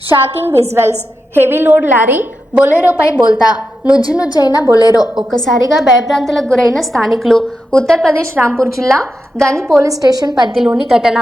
shocking visuals heavy load lorry బొలెరోపై బోల్తా నుజ్జునుజ్జైన Bolero ఒక్కసారిగా భయభ్రాంతులకు గురైన స్థానికులు ఉత్తరప్రదేశ్ రాంపూర్ జిల్లా గంజ్ పోలీస్ స్టేషన్ పరిధిలోని ఘటన